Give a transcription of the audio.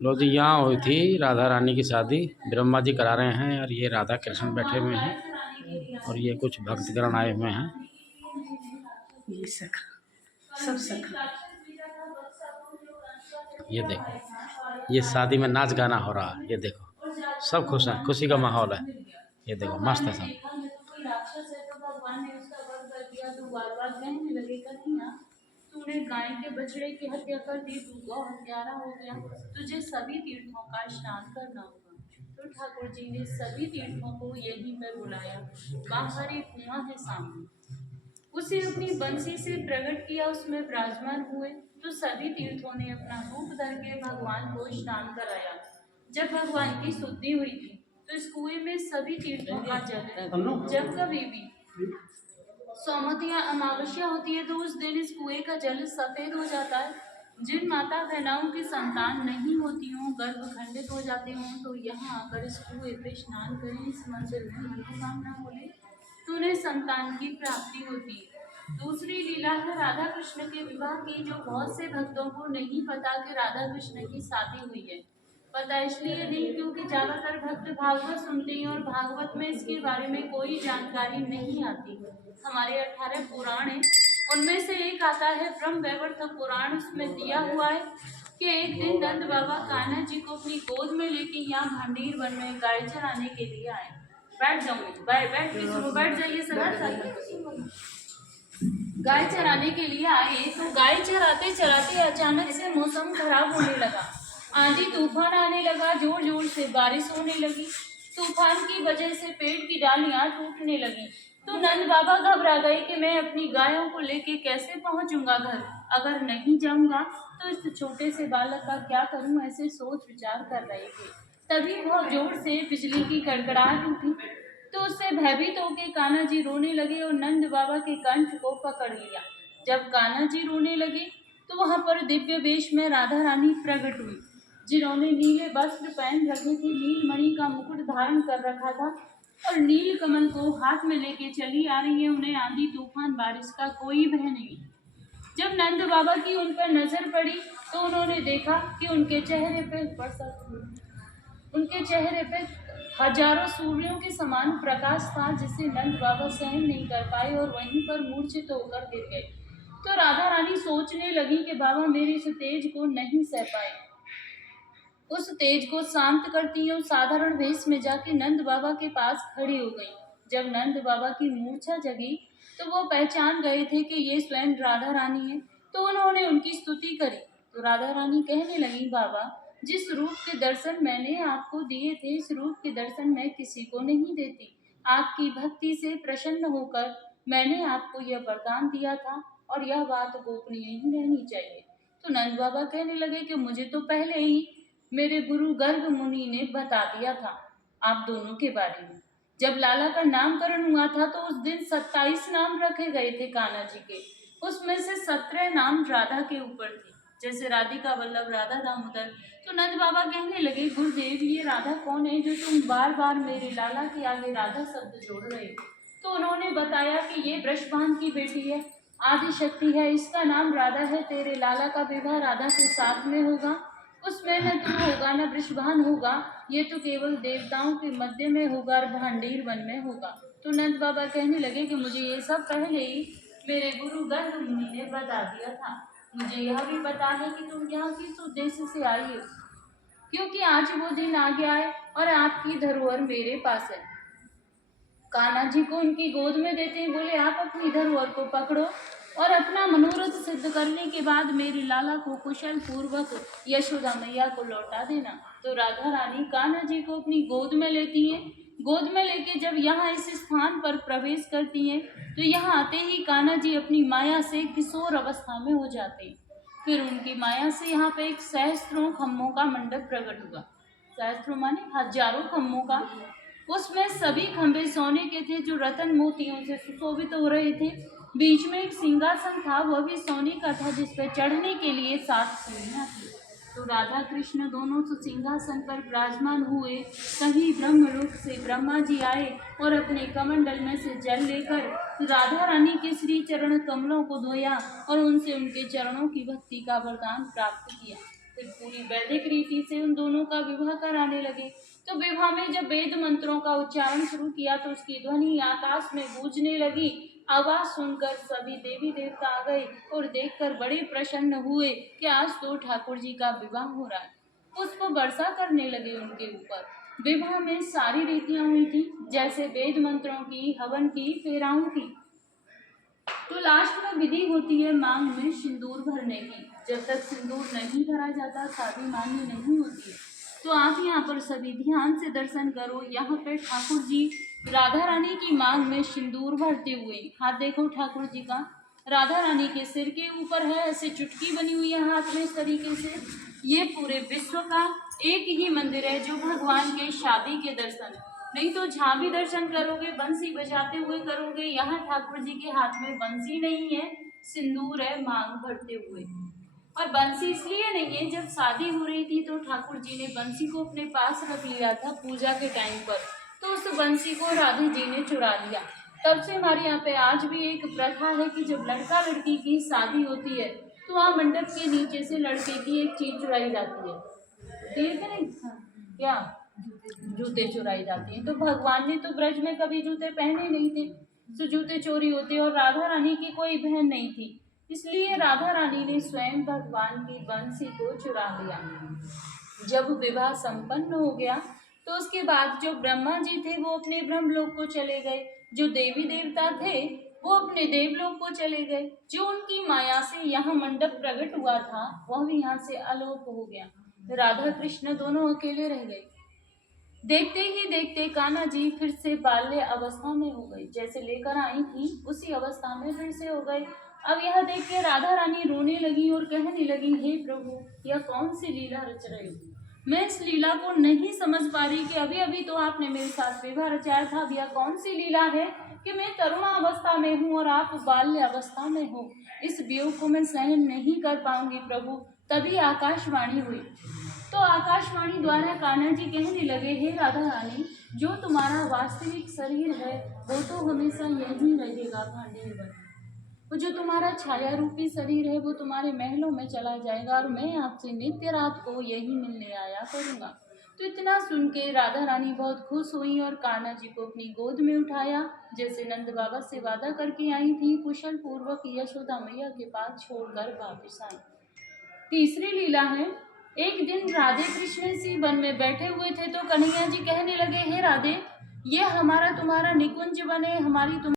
लो जी, यहाँ हुई थी राधा रानी की शादी। ब्रह्मा जी करा रहे हैं और ये राधा कृष्ण बैठे हुए हैं और ये कुछ भक्तगण आए हुए हैं। ये सखा सब सखा। ये देखो, ये शादी में नाच गाना हो रहा है। ये देखो, सब खुश हैं, खुशी का माहौल है। ये देखो, मस्त है सब। तूने गाय के बछड़े की हत्या कर दी, तू गौ हत्यारा हो गया, तुझे सभी तीर्थों का स्नान करना होगा। तो ठाकुर जी ने सभी तीर्थों को यहीं पर बुलाया। बाहर एक कुआं है सामने, उसे अपनी बंसी से प्रकट किया, उसमें विराजमान हुए। तो सभी तीर्थों ने अपना रूप धर के भगवान को स्नान कराया। जब भगवान की शुद्धि हुई थी तो इस कुएं में सभी तीर्थों का जल, जब कभी भी सौमती या अमावस्या होती है तो उस दिन इस कुएं का जल सफेद हो जाता है। जिन माता बहनाओं की संतान नहीं होती हों, गर्भ खंडित हो जाते हों, तो यहाँ आकर इस कुएं पे स्नान करें, इस मंदिर में मनोकामना बोले तो उन्हें संतान की प्राप्ति होती है। दूसरी लीला है राधा कृष्ण के विवाह की, जो बहुत से भक्तों को नहीं पता कि राधा कृष्ण की शादी हुई है। पता इसलिए नहीं क्योंकि ज्यादातर भक्त भागवत सुनते हैं और भागवत में इसके बारे में कोई जानकारी नहीं आती। हमारे 18 पुराण हैं, उनमें से एक आता है ब्रह्म वैवर्त पुराण। उसमें दिया हुआ है कि एक दिन नंद बाबा कान्हा जी को अपनी गोद में लेके यहाँ भांडीर वन में गाय चराने के लिए आए। बैठ जाऊंगी, बैठ के सुनो, बैठ जाइए सर। गाय चराने के लिए आए तो गाय चराते चराते अचानक से मौसम खराब होने लगा। आंधी तूफान आने लगा, जोर जोर से बारिश होने लगी। तूफान की वजह से पेड़ की डालियां टूटने लगी। तो नंद बाबा घबरा गए कि मैं अपनी गायों को लेके कैसे पहुंचूंगा घर। अगर नहीं जाऊंगा तो इस छोटे से बालक का क्या करूं, ऐसे सोच विचार कर रहे थे। तभी बहुत जोर से बिजली की कड़कड़ाहट उठी। तो उससे भयभीत होकर कान्हा जी रोने लगे और नंद बाबा के कंठ को पकड़ लिया। जब कान्हा जी रोने लगे तो वहां पर दिव्य वेश में राधा रानी प्रकट हुई, जिन्होंने नीले वस्त्र पहन रखे थे, नील मणि का मुकुट धारण कर रखा था और नील कमल को हाथ में लेके चली आ रही है। उन्हें आंधी तूफान बारिश का कोई भय नहीं। जब नंद बाबा की उन पर नजर पड़ी तो उन्होंने देखा कि उनके चेहरे पे हजारों सूर्यों के समान प्रकाश था, जिसे नंद बाबा सहन नहीं कर पाए और वहीं पर मूर्छित होकर गिर गए। तो राधा रानी सोचने लगी कि बाबा मेरे इस तेज को नहीं सह पाए, उस तेज को शांत करती हूँ। साधारण वेश में जाके नंद बाबा के पास खड़ी हो गई। जब नंद बाबा की मूर्छा जगी तो वो पहचान गए थे कि ये स्वयं राधा रानी है। तो उन्होंने उनकी स्तुति करी। तो राधा रानी कहने लगी, बाबा जिस रूप के दर्शन मैंने आपको दिए थे, इस रूप के दर्शन मैं किसी को नहीं देती। आपकी भक्ति से प्रसन्न होकर मैंने आपको यह वरदान दिया था और यह बात गोपनीय ही रहनी चाहिए। तो नंद बाबा कहने लगे कि मुझे तो पहले ही मेरे गुरु गर्ग मुनि ने बता दिया था आप दोनों के बारे में। जब लाला का नामकरण हुआ था तो उस दिन 27 नाम रखे गए थे कान्हा जी के, उसमें से 17 नाम राधा के ऊपर थे, जैसे राधिका वल्लभ, राधा दामोदर। तो नंद बाबा कहने लगे, गुरुदेव ये राधा कौन है जो तुम बार बार मेरे लाला के आगे राधा शब्द जोड़ रहे हो? तो उन्होंने बताया कि ये वृषभान की बेटी है, आदि शक्ति है, इसका नाम राधा है। तेरे लाला का विवाह राधा के साथ में होगा, उसमें न तू होगा न वृषभान होगा, ये तो केवल देवताओं के मध्य में होगा और भांडीर वन में होगा। तो नंद बाबा कहने लगे कि मुझे ये सब पहले ही मेरे गुरु गर्ग मुनि ने बता दिया था। मुझे यह भी पता है कि तुम यहाँ किस उद्देश्य से आई हो, क्योंकि आज वो दिन आ गया है और आपकी धरोहर मेरे पास है। कान्हा जी को उनकी गोद में देते हैं, बोले आप अपनी धरोहर को पकड़ो और अपना मनोरथ सिद्ध करने के बाद मेरे लाला को कुशल पूर्वक यशोदा मैया को लौटा देना। तो राधा रानी कान्हा जी को अपनी गोद में लेती हैं। गोद में लेके जब यहाँ इस स्थान पर प्रवेश करती हैं तो यहाँ आते ही कान्हा जी अपनी माया से किशोर अवस्था में हो जाते हैं। फिर उनकी माया से यहाँ पे एक सहस्त्रों खम्भों का मंडप प्रकट हुआ। सहस्त्रों माने हजारों खम्भों का। उसमें सभी खंभे सोने के थे जो रतन मोतियों से सुशोभित हो रहे थे। बीच में एक सिंहासन था, वह भी सोने का था, जिस पर चढ़ने के लिए 7 सीढ़ियां थी। तो राधा कृष्ण दोनों सिंहासन पर विराजमान हुए। तभी ब्रह्मलोक से ब्रह्मा जी आए और अपने कमंडल में से जल लेकर राधा रानी के श्री चरण कमलों को धोया और उनसे उनके चरणों की भक्ति का वरदान प्राप्त किया। फिर पूरी वैदिक रीति से उन दोनों का विवाह कराने लगे। तो विवाह में जब वेद मंत्रों का उच्चारण शुरू किया तो उसकी ध्वनि आकाश में गूंजने लगी। आवाज सुनकर सभी देवी देवता आ गए और देखकर बड़े प्रसन्न हुए कि आज तो ठाकुर जी का विवाह हो रहा है। पुष्प वर्षा करने लगे उनके ऊपर। विवाह में सारी रीतियां हुई थी, जैसे वेद मंत्रों की, हवन की, फेराओं की। तो लास्ट में विधि होती है मांग में सिंदूर भरने की। जब तक सिंदूर नहीं भरा जाता शादी मान्य नहीं होती है। तो आप यहाँ पर सभी ध्यान से दर्शन करो। यहाँ पे ठाकुर जी राधा रानी की मांग में सिंदूर भरते हुए, हाथ देखो ठाकुर जी का राधा रानी के सिर के ऊपर है, ऐसे चुटकी बनी हुई है हाथ में इस तरीके से। ये पूरे विश्व का एक ही मंदिर है जो भगवान के शादी के दर्शन, नहीं तो जहाँ भी दर्शन करोगे बंसी बजाते हुए करोगे। यहाँ ठाकुर जी के हाथ में बंसी नहीं है, सिंदूर है मांग भरते हुए। और बंसी इसलिए नहीं है, जब शादी हो रही थी तो ठाकुर जी ने बंसी को अपने पास रख लिया था पूजा के टाइम पर, तो उस बंसी को राधा जी ने चुरा लिया। तब से हमारे यहाँ पे आज भी एक प्रथा है कि जब लड़का लड़की की शादी होती है तो वहाँ मंडप के नीचे से लड़के की एक चीज चुराई जाती है। देख नहीं क्या जूते चुराई जाती हैं। तो भगवान ने तो ब्रज में कभी जूते पहने नहीं थे, तो जूते चोरी होते। और राधा रानी की कोई बहन नहीं थी, इसलिए राधा रानी ने स्वयं भगवान की बंसी को चुरा लिया। जब विवाह संपन्न हो गया तो उसके बाद जो ब्रह्मा जी थे वो अपने ब्रह्मलोक को चले गए, जो देवी देवता थे वो अपने देवलोक को चले गए। जो उनकी माया से यहाँ मंडप प्रकट हुआ था वह भी यहाँ से अलोप हो गया। राधा कृष्ण दोनों अकेले रह गए। देखते ही देखते कान्हा जी फिर से बाल्य अवस्था में हो गई, जैसे लेकर आई थी उसी अवस्था में फिर से हो गई। अब यह देख के राधा रानी रोने लगी और कहने लगी, हे प्रभु यह कौन सी लीला रच रहे हो? मैं इस लीला को नहीं समझ पा रही कि अभी अभी तो आपने मेरे साथ विवाह रचाया था। अब यह कौन सी लीला है कि मैं तरुणा अवस्था में हूँ और आप बाल्य अवस्था में हो? इस वियोग को मैं सहन नहीं कर पाऊंगी प्रभु। तभी आकाशवाणी हुई। तो आकाशवाणी द्वारा कान्हा जी कहने लगे, हे राधा रानी, जो तुम्हारा वास्तविक शरीर है वो तो हमेशा यहीं रहेगा भांडे में। वो जो तुम्हारा छाया रूपी शरीर है वो तुम्हारे महलों में चला जाएगा और मैं आपसे नित्य रात को यही मिलने आया करूँगा। तो इतना सुन के राधा रानी बहुत खुश हुई और कान्हा जी को अपनी गोद में उठाया, जैसे नंद बाबा से वादा करके आई थी, कुशल पूर्वक यशोदा मैया के पास छोड़कर वापिस आई। तीसरी लीला है, एक दिन राधे कृष्ण इसी वन में बैठे हुए थे तो कन्हैया जी कहने लगे, हे राधे, ये हमारा तुम्हारा निकुंज बने, हमारी